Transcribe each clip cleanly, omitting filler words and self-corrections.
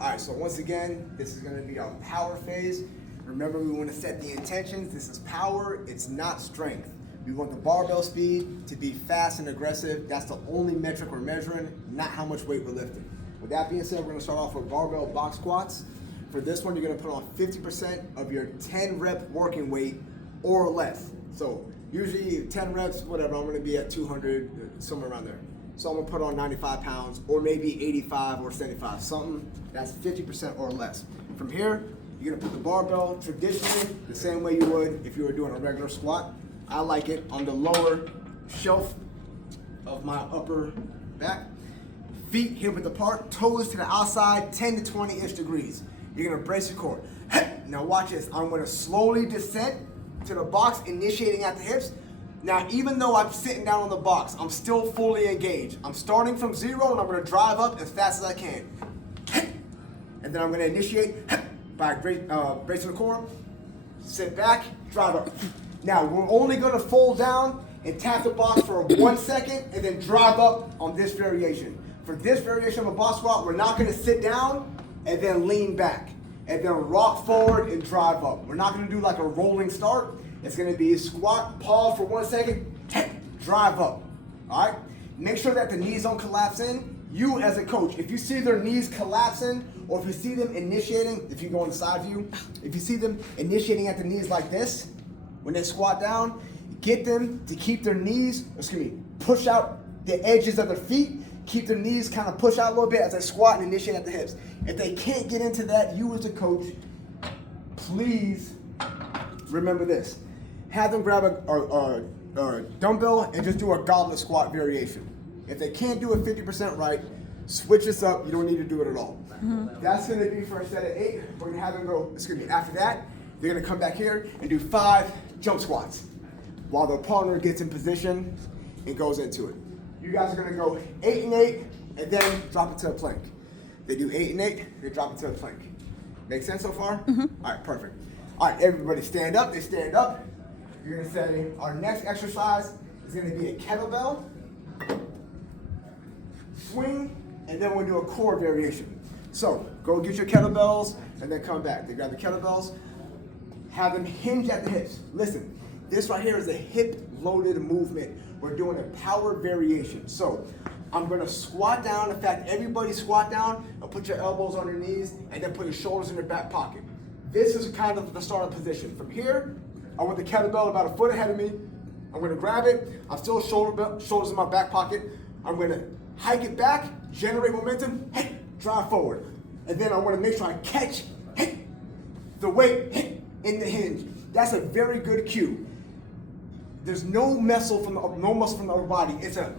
All right, so once again, this is gonna be our power phase. Remember, we wanna set the intentions. This is power, it's not strength. We want the barbell speed to be fast and aggressive. That's the only metric we're measuring, not how much weight we're lifting. With that being said, we're gonna start off with barbell box squats. For this one, you're gonna put on 50% of your 10 rep working weight or less. So usually 10 reps, whatever, I'm gonna be at 200, somewhere around there. So I'm gonna put on 95 pounds or maybe 85 or 75, something that's 50% or less. From here, you're gonna put the barbell traditionally the same way you would if you were doing a regular squat. I like it on the lower shelf of my upper back. Feet hip width apart, toes to the outside, 10 to 20-ish degrees. You're gonna brace your core. Now watch this, I'm gonna slowly descend to the box, initiating at the hips. Now, even though I'm sitting down on the box, I'm still fully engaged. I'm starting from zero and I'm gonna drive up as fast as I can. And then I'm gonna initiate by bracing the core, sit back, drive up. Now, we're only gonna fold down and tap the box for 1 second and then drive up on this variation. For this variation of a box squat, we're not gonna sit down and then lean back and then rock forward and drive up. We're not gonna do like a rolling start. It's gonna be squat, pause for 1 second, drive up, all right? Make sure that the knees don't collapse in. You as a coach, if you see their knees collapsing or if you see them initiating, if you go on the side view, if you see them initiating at the knees like this, when they squat down, get them to keep their knees, push out the edges of their feet, keep their knees kind of push out a little bit as they squat and initiate at the hips. If they can't get into that, you as a coach, please remember this. Have them grab a dumbbell and just do a goblet squat variation. If they can't do it 50% right, switch this up. You don't need to do it at all. That's gonna be for a set of 8. We're gonna have them go, after that, they're gonna come back here and do 5 jump squats while their partner gets in position and goes into it. You guys are gonna go 8 and 8 and then drop it to a plank. They do 8 and 8, they drop it to a plank. Make sense so far? All right, perfect. All right, everybody stand up, they stand up. You're gonna say, our next exercise is gonna be a kettlebell, swing, and then we'll do a core variation. So, go get your kettlebells and then come back. They grab the kettlebells, have them hinge at the hips. Listen, this right here is a hip-loaded movement. We're doing a power variation. So, I'm gonna squat down. In fact, everybody squat down and put your elbows on your knees and then put your shoulders in your back pocket. This is kind of the starting position. From here, I want the kettlebell about a foot ahead of me. I'm gonna grab it. I'm still shoulders in my back pocket. I'm gonna hike it back, generate momentum, drive forward. And then I wanna make sure I catch the weight in the hinge. That's a very good cue. There's no muscle from the upper body. It's a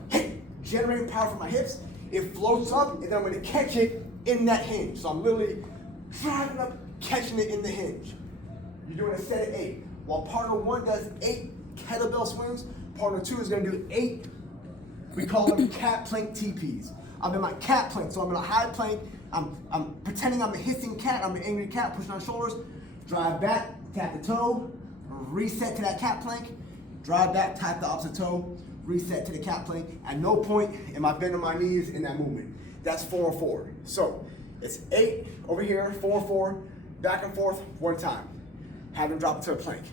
generating power from my hips. It floats up, and then I'm gonna catch it in that hinge. So I'm literally driving up, catching it in the hinge. You're doing a set of 8. While partner 1 does 8 kettlebell swings, partner 2 is gonna do 8, we call them cat plank TPs. I'm in my cat plank, so I'm in a high plank. I'm pretending I'm a hissing cat, I'm an angry cat, pushing on shoulders, drive back, tap the toe, reset to that cat plank, drive back, tap the opposite toe, reset to the cat plank. At no point am I bending my knees in that movement. That's 4 and 4. So it's 8 over here, 4 and 4, back and forth 1 time. Have them drop it to a plank.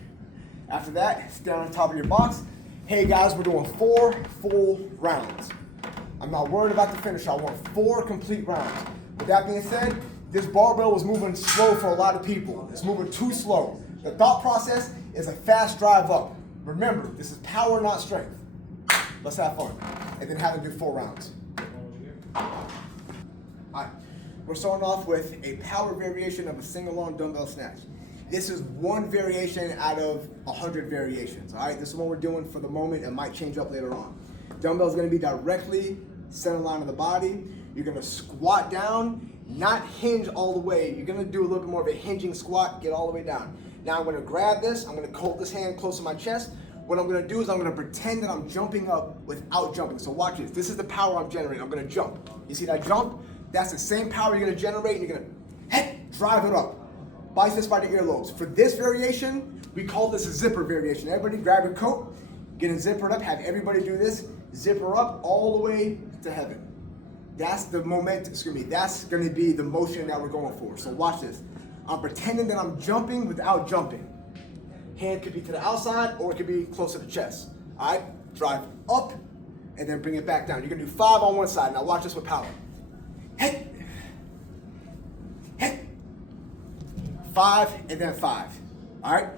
After that, stand on top of your box. Hey guys, we're doing 4 full rounds. I'm not worried about the finish. I want 4 complete rounds. With that being said, this barbell was moving slow for a lot of people. It's moving too slow. The thought process is a fast drive up. Remember, this is power, not strength. Let's have fun. And then have them do 4 rounds. All right, we're starting off with a power variation of a single arm dumbbell snatch. This is 1 variation out of 100 variations, all right? This is what we're doing for the moment. It might change up later on. Dumbbell is gonna be directly center line of the body. You're gonna squat down, not hinge all the way. You're gonna do a little bit more of a hinging squat, get all the way down. Now I'm gonna grab this, I'm gonna hold this hand close to my chest. What I'm gonna do is I'm gonna pretend that I'm jumping up without jumping. So watch this, this is the power I'm generating. I'm gonna jump. You see that jump? That's the same power you're gonna generate, and you're gonna drive it up. Biceps by the earlobes. For this variation, we call this a zipper variation. Everybody grab your coat, get it zippered up, have everybody do this, zipper up all the way to heaven. That's the moment, that's gonna be the motion that we're going for. So watch this. I'm pretending that I'm jumping without jumping. Hand could be to the outside or it could be close to the chest. All right, drive up and then bring it back down. You're gonna do 5 on one side. Now watch this with power. Hey, hey, 5 and then 5. All right.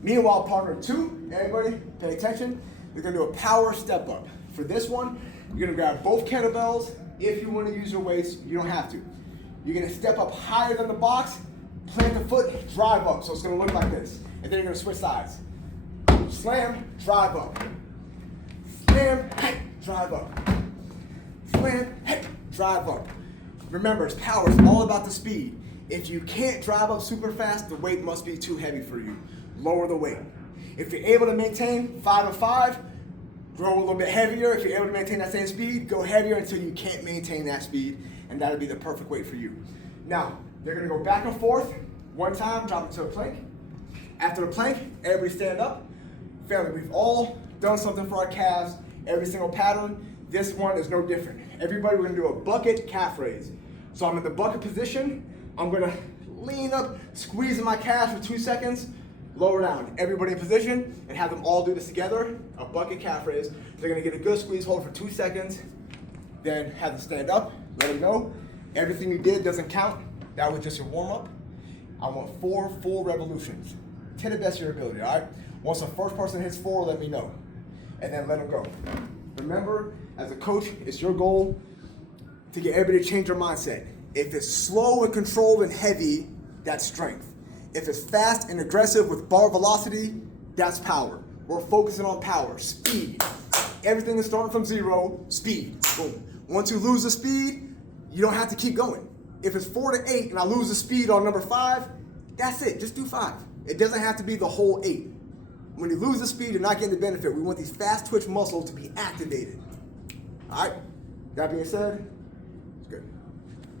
Meanwhile, partner 2, everybody pay attention. We're gonna do a power step up. For this one, you're gonna grab both kettlebells. If you wanna use your weights, you don't have to. You're gonna step up higher than the box, plant the foot, drive up. So it's gonna look like this. And then you're gonna switch sides. Slam, drive up. Slam, hey, drive up. Slam, hey, drive up. Remember, it's power, it's all about the speed. If you can't drive up super fast, the weight must be too heavy for you. Lower the weight. If you're able to maintain 5 and 5, grow a little bit heavier. If you're able to maintain that same speed, go heavier until you can't maintain that speed, and that'll be the perfect weight for you. Now, they're gonna go back and forth. One time, drop into a plank. After the plank, everybody stand up. Family, we've all done something for our calves, every single pattern. This one is no different. Everybody, we're gonna do a bucket calf raise. So I'm in the bucket position. I'm gonna lean up, squeezing my calves for 2 seconds, lower down. Everybody in position, and have them all do this together, a bucket calf raise. They're gonna get a good squeeze hold for 2 seconds, then have them stand up, let them know. Everything you did doesn't count. That was just your warm up. I want 4 full revolutions to the best of your ability, all right? Once the first person hits 4, let me know, and then let them go. Remember, as a coach, it's your goal to get everybody to change their mindset. If it's slow and controlled and heavy, that's strength. If it's fast and aggressive with bar velocity, that's power. We're focusing on power, speed. Everything is starting from 0, speed, boom. Once you lose the speed, you don't have to keep going. If it's 4 to 8 and I lose the speed on number 5, that's it, just do 5. It doesn't have to be the whole 8. When you lose the speed, you're not getting the benefit. We want these fast twitch muscles to be activated. All right, that being said, it's good.